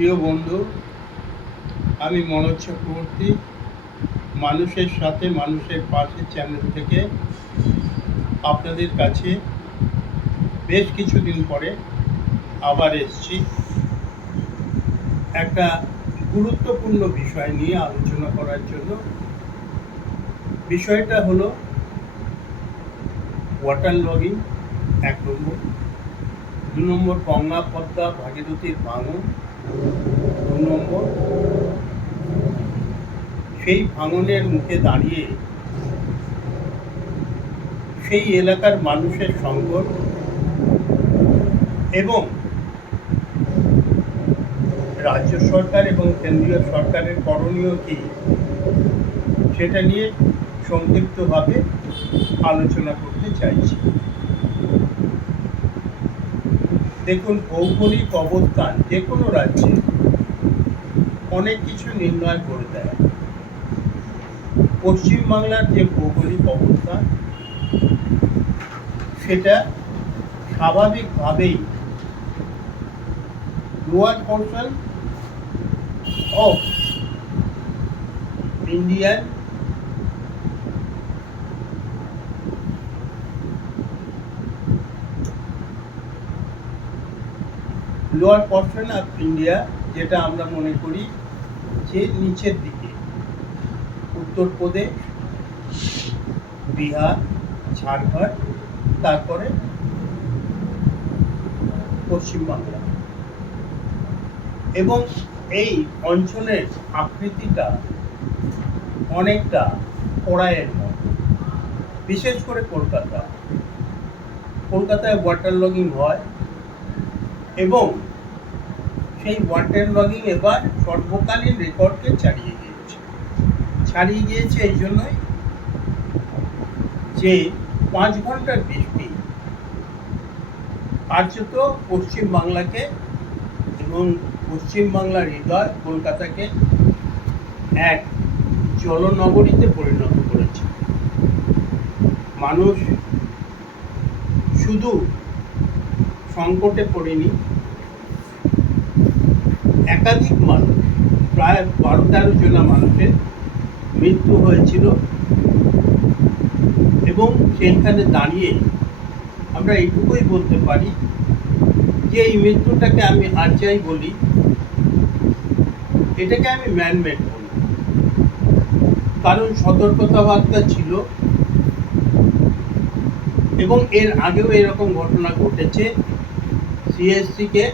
প্রিয় বন্ধু, আমি মনোজ চক্রবর্তী, মানুষের সাথে মানুষের পাশে চ্যানেল থেকে আপনাদের কাছে বেশ কিছুদিন পরে আবার এসছি। একটা গুরুত্বপূর্ণ বিষয় নিয়ে আলোচনা করার জন্য। বিষয়টা হলো ওয়াটার লগিং এক নম্বর। দু নম্বর গঙ্গা, পদ্মা ভাগীরথীর ভাঙন সেই ভাঙনের মুখে দাঁড়িয়ে সেই এলাকার মানুষের সংকট এবং রাজ্য সরকার এবং কেন্দ্রীয় সরকারের করণীয় কী, সেটা নিয়ে সংক্ষিপ্তভাবে আলোচনা করতে চাইছি। দেখুন, ভৌগোলিক অবস্থান যে কোনো রাজ্যে অনেক কিছু নির্ণয় করে দেয়। পশ্চিমবাংলার যে ভৌগোলিক অবস্থান, সেটা স্বাভাবিকভাবেই lower portion of Indian lower portion of India যেটা আমরা মনে করি যে নিচের দিকে। উত্তরপ্রদেশ বিহার, ঝাড়খণ্ড, তারপরে পশ্চিমবাংলা এবং এই অঞ্চলের আকৃতিটা অনেকটা কড়াইয়ের মতো। বিশেষ করে কলকাতা। কলকাতায় ওয়াটার লগিং হয়। এবং সেই ওয়াটার লগিং এবার সর্বকালীন রেকর্ডকে ছাড়িয়ে গিয়েছে। ছাড়িয়ে গিয়েছে এই জন্যই যে পাঁচ ঘণ্টার বৃষ্টি কার্যত পশ্চিমবাংলাকে এবং পশ্চিমবাংলার হৃদয় কলকাতাকে এক জলনগরীতে পরিণত করেছে। মানুষ শুধু সংকটে পড়েনি। একাধিক মানুষ, প্রায় বারো তেরো জনা মানুষের মৃত্যু হয়েছিল এবং সেইখানে দাঁড়িয়ে আমরা এইটুকুই বলতে পারি যে এই মৃত্যুটাকে আমি আর যাই বলি, এটাকে আমি ম্যানমেড বলি। কারণ সতর্কতা বার্তা ছিল এবং এর আগেও এরকম ঘটনা ঘটেছে। সিএসসিকে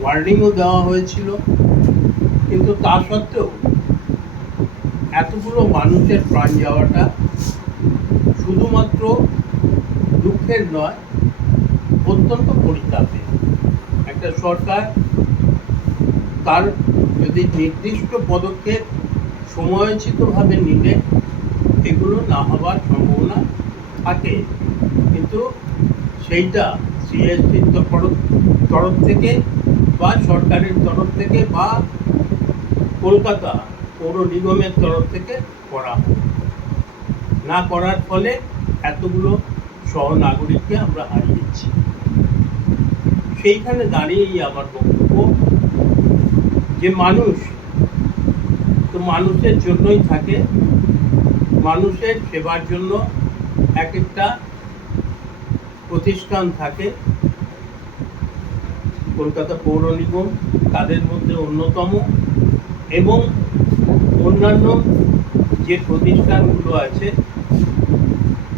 ওয়ার্নিংও দেওয়া হয়েছিল, কিন্তু তা সত্ত্বেও এতগুলো মানুষের প্রাণ যাওয়াটা শুধুমাত্র দুঃখের নয়, অত্যন্ত পরিতাপের। একটা সরকার তার যদি নির্দিষ্ট পদক্ষেপ সময়োচিতভাবে নিলে, এগুলো না হওয়ার সম্ভাবনা থাকে। কিন্তু সেইটা সিএসসির তরফ থেকে বা সরকারের তরফ থেকে বা কলকাতা পৌর নিগমের তরফ থেকে করা হয় না করার ফলে এতগুলো সহনাগরিককে আমরা হারিয়েছি সেইখানে দাঁড়িয়েই আমার বক্তব্য। যে মানুষ, তো মানুষের জন্যই থাকে। মানুষের সেবার জন্য এক একটা প্রতিষ্ঠান থাকে, কলকাতা পৌর নিগম তাদের মধ্যে অন্যতম এবং অন্যান্য যে প্রতিষ্ঠানগুলো আছে,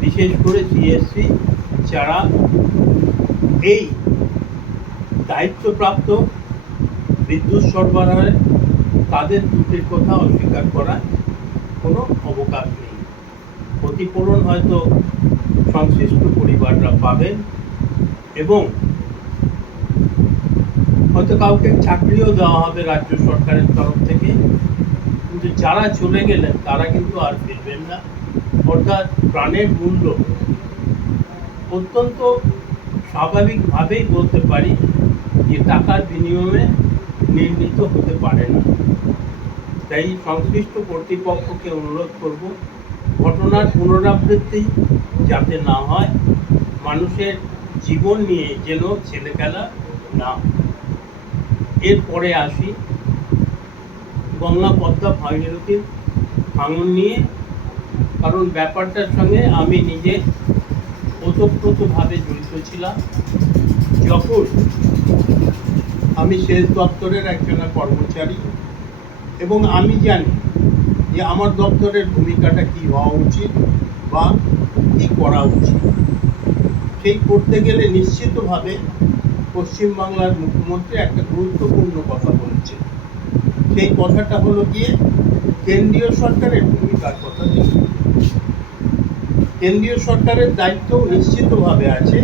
বিশেষ করে সিএসসি যারা এই দায়িত্বপ্রাপ্ত বিদ্যুৎ সরবরাহে তাদের দুটির কথা অস্বীকার করার কোনো অবকাশ নেই। ক্ষতিপূরণ হয়তো সংশ্লিষ্ট পরিবাররা পাবেন এবং হয়তো কাউকে চাকরিও দেওয়া হবে রাজ্য সরকারের তরফ থেকে। কিন্তু যারা চলে গেলেন, তারা কিন্তু আর ফিরবেন না। অর্থাৎ প্রাণের মূল্য অত্যন্ত স্বাভাবিকভাবেই বলতে পারি যে টাকার বিনিময়ে নির্মিত হতে পারে না। তাই সংশ্লিষ্ট কর্তৃপক্ষকে অনুরোধ করব ঘটনার পুনরাবৃত্তি যাতে না হয়, মানুষের জীবন নিয়ে যেন ছেলেখেলা না। এরপরে আসি গঙ্গা পদ্মা ভাগীরথীর ভাঙন নিয়ে, কারণ ব্যাপারটার সঙ্গে আমি নিজে ওতপ্রোতভাবে জড়িত ছিলাম যখন আমি সেচ দপ্তরের একজন কর্মচারী এবং আমি জানি যে আমার দপ্তরের ভূমিকাটা কী হওয়া উচিত বা কী করা উচিত? সেই করতে গেলে নিশ্চিতভাবে পশ্চিমবাংলার মুখ্যমন্ত্রী একটা গুরুত্বপূর্ণ কথা বলেছেন। সেই কথাটা হলো গিয়ে কেন্দ্রীয় সরকারের ভূমিকার কথা কেন্দ্রীয় সরকারের দায়িত্ব নিশ্চিতভাবে আছে,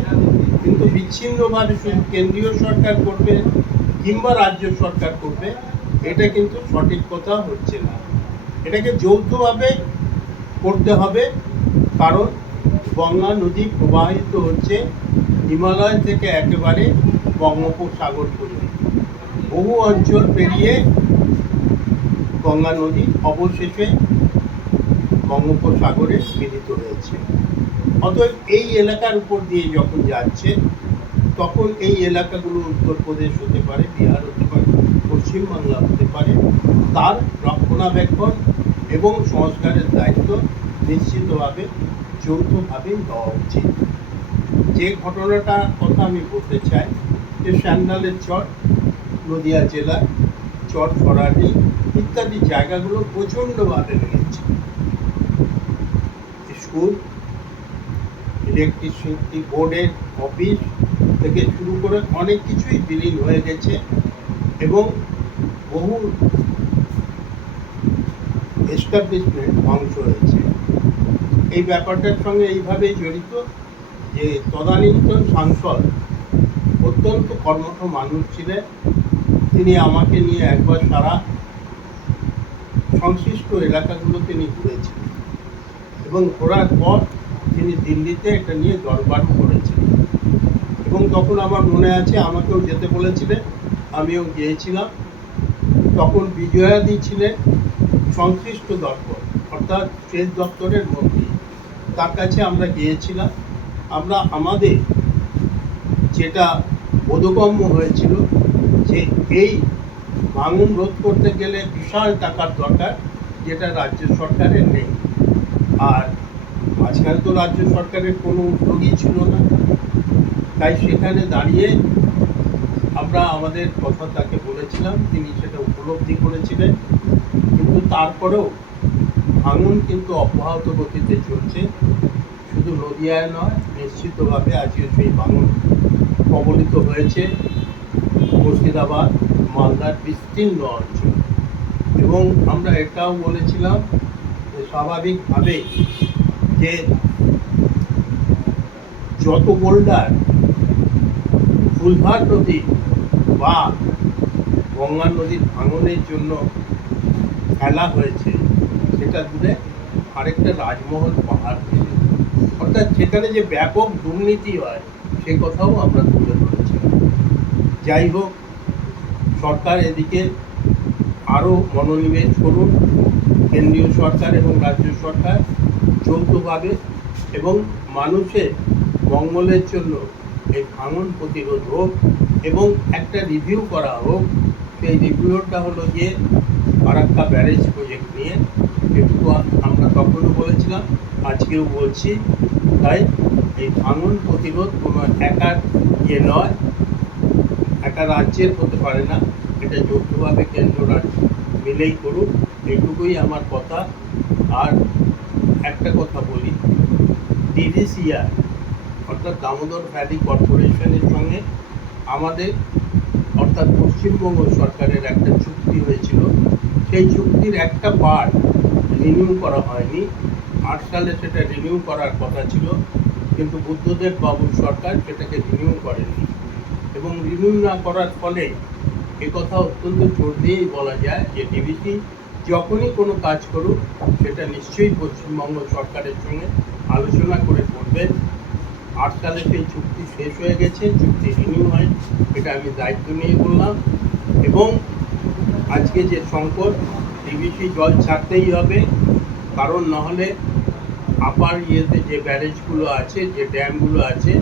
কিন্তু বিচ্ছিন্নভাবে শুধু কেন্দ্রীয় সরকার করবে কিংবা রাজ্য সরকার করবে, এটা কিন্তু সঠিক কথা হচ্ছে না। এটাকে যৌথভাবে করতে হবে, কারণ গঙ্গা নদী প্রবাহিত হচ্ছে হিমালয় থেকে একেবারে বঙ্গোপসাগর পর্যন্ত। বহু অঞ্চল পেরিয়ে গঙ্গা নদী অবশেষে বঙ্গোপসাগরে মিলিত হয়েছে। অতএব এই এলাকার উপর দিয়ে যখন যাচ্ছে, তখন এই এলাকাগুলো উত্তরপ্রদেশ হতে পারে, বিহার হতে পারে পশ্চিমবাংলা হতে পারে তার রক্ষণাবেক্ষণ এবং সংস্কারের দায়িত্ব নিশ্চিতভাবে যৌথভাবে দেওয়া উচিত। যে ঘটনাটার কথা আমি বলতে চাই, যে স্যান্ডালের চর, নদিয়া জেলার চর ছড়াটি ইত্যাদি জায়গাগুলো প্রচণ্ডভাবে ভেঙেছে। স্কুল, ইলেকট্রিসিটি বোর্ডের অফিস থেকে শুরু করে অনেক কিছুই বিলীন হয়ে গেছে এবং বহু এস্টাবলিশমেন্ট ধ্বংস হয়েছে। এই ব্যাপারটার সঙ্গে এইভাবেই জড়িত যে তদানীন্তন সাংসদ অত্যন্ত কর্মঠ মানুষ ছিলেন। তিনি আমাকে নিয়ে একবার সারা সংশ্লিষ্ট এলাকাগুলো তিনি ঘুরেছিলেন এবং ঘোরার পর তিনি দিল্লিতে এটা নিয়ে দরবার করেছিলেন এবং তখন আমার মনে আছে, আমাকেও যেতে বলেছিলেন, আমিও গিয়েছিলাম। তখন বিজয়াদি ছিলেন সংশ্লিষ্ট দপ্তর, অর্থাৎ সেচ দপ্তরের মন্ত্রী তার কাছে আমরা গিয়েছিলাম। আমরা আমাদের যেটা বোধগম্য হয়েছিল যে এই ভাঙন রোধ করতে গেলে বিশাল টাকার দরকার, যেটা রাজ্য সরকারের নেই। আর মাঝখানে তো রাজ্য সরকারের কোনো উদ্যোগই ছিল না। তাই সেখানে দাঁড়িয়ে আমরা আমাদের কথা তাকে বলেছিলাম, তিনি সেটা উপলব্ধি করেছিলেন। তারপরেও ভাঙন কিন্তু অব্যাহত গতিতে চলছে। শুধু নদিয়ায় নয়, নিশ্চিতভাবে আজকে সেই ভাঙন কবলিত হয়েছে মুর্শিদাবাদ মালদার বিস্তীর্ণ অঞ্চল। এবং আমরা এটাও বলেছিলাম যে স্বাভাবিকভাবে যে যত বোল্ডার ফুলভার নদী বা গঙ্গা নদীর ভাঙনের জন্য ফেলা হয়েছে, সেটা দূরে আরেকটা রাজমহল পাহাড় ছিল অর্থাৎ সেখানে যে ব্যাপক দুর্নীতি হয়, সে কথাও আমরা তুলে ধরেছিলাম যাই হোক, সরকার এদিকে আরও মনোনিবেশ করুন। কেন্দ্রীয় সরকার এবং রাজ্য সরকার যৌথভাবে এবং মানুষের মঙ্গলের জন্য এই ভাঙন প্রতিরোধ হোক এবং একটা রিভিউ করা হোক। সেই রিভিউটা হলো গিয়ে ফারাক্কা ব্যারেজ প্রজেক্ট নিয়ে এটুকু আমরা তখনও বলেছিলাম, আজকেও বলছি। তাই এই ভাঙন প্রতিরোধ কোনো একার ইয়ে নয়, একা রাজ্যের হতে পারে না। এটা যৌথভাবে কেন্দ্র রাজ্য মিলেই করুক এটুকুই আমার কথা। আর একটা কথা বলি ডিডিসিআর অর্থাৎ দামোদর ভ্যালি কর্পোরেশনের সঙ্গে আমাদের অর্থাৎ পশ্চিমবঙ্গ সরকারের একটা চুক্তি হয়েছিল সেই চুক্তির একটা পার্ট রিনিউ করা হয়নি। আট সালে সেটা রিনিউ করার কথা ছিল, কিন্তু বুদ্ধদেব বাবুর সরকার সেটাকে রিনিউ করেনি। এবং রিনিউ না করার ফলে কথা অত্যন্ত জোর দিয়েই বলা যায় যে ডিবিসি যখনই কোনো কাজ করুক, সেটা নিশ্চয়ই পশ্চিমবঙ্গ সরকারের সঙ্গে আলোচনা করে করবে। আট সালে সেই চুক্তি শেষ হয়ে গেছে, চুক্তি রিনিউ হয়, এটা আমি দায়িত্ব নিয়ে বললাম। এবং আজকে যে সংকট ডিবিসি জল ছাড়তেই হবে। কারণ নাহলে আপার ইয়েতে যে ব্যারেজগুলো আছে, যে ড্যামগুলো আছে,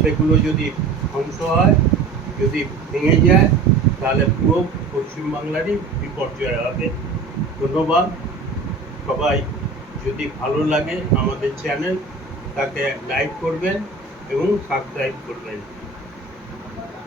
সেগুলো যদি ধ্বংস হয়, যদি ভেঙে যায়, তাহলে পুরো পশ্চিমবাংলারই বিপর্যয় হবে। ধন্যবাদ। সবাই যদি ভালো লাগে আমাদের চ্যানেল তাকে লাইক করবেন এবং সাবস্ক্রাইব করবেন।